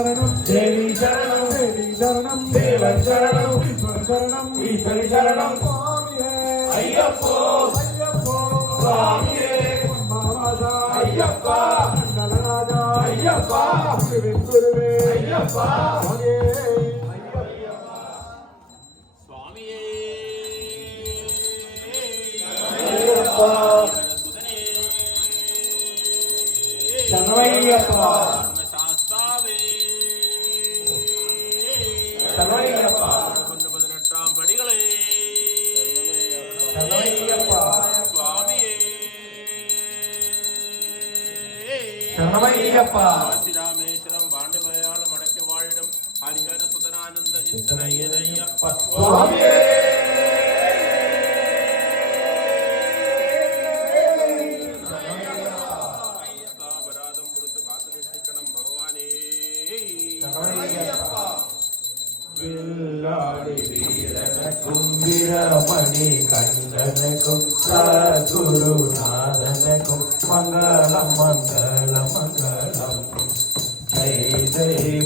சரணம் தேவி சரணம் தேவி சரணம் தேவன் சரணம் ஈஸ்வர சரணம் ஈஸ்வரி சரணம் சுவாமியே ஐயப்போ ஐயப்போ சுவாமியே மகாராஜா ஐயப்பா நலராஜா ஐயப்பா குருவே ஐயப்பா சுவாமியே சுவாமியே ஐயப்பா சரணமையப்பா சாஸ்தாவே சரணமையப்பா 18 படிகளே சரணமையப்பா சுவாமியே சரணமையப்பா ராமேஸ்வரம் பாண்டமலையாளம் அடக்கி வாழிடம் ஹரிஹர சுதனானந்த சித்தனையனையப்பா சுவாமியே அபராதம் பொறுத்து காத்துக்கணும் பகவானே சரணமையப்பா வில்லாடி வீரனுக்கும் வீரமணி கண்டனுக்கும் சத்குருநாதனுக்கும் மங்களம் மங்களம் மங்களம் ஜெய் ஜெய்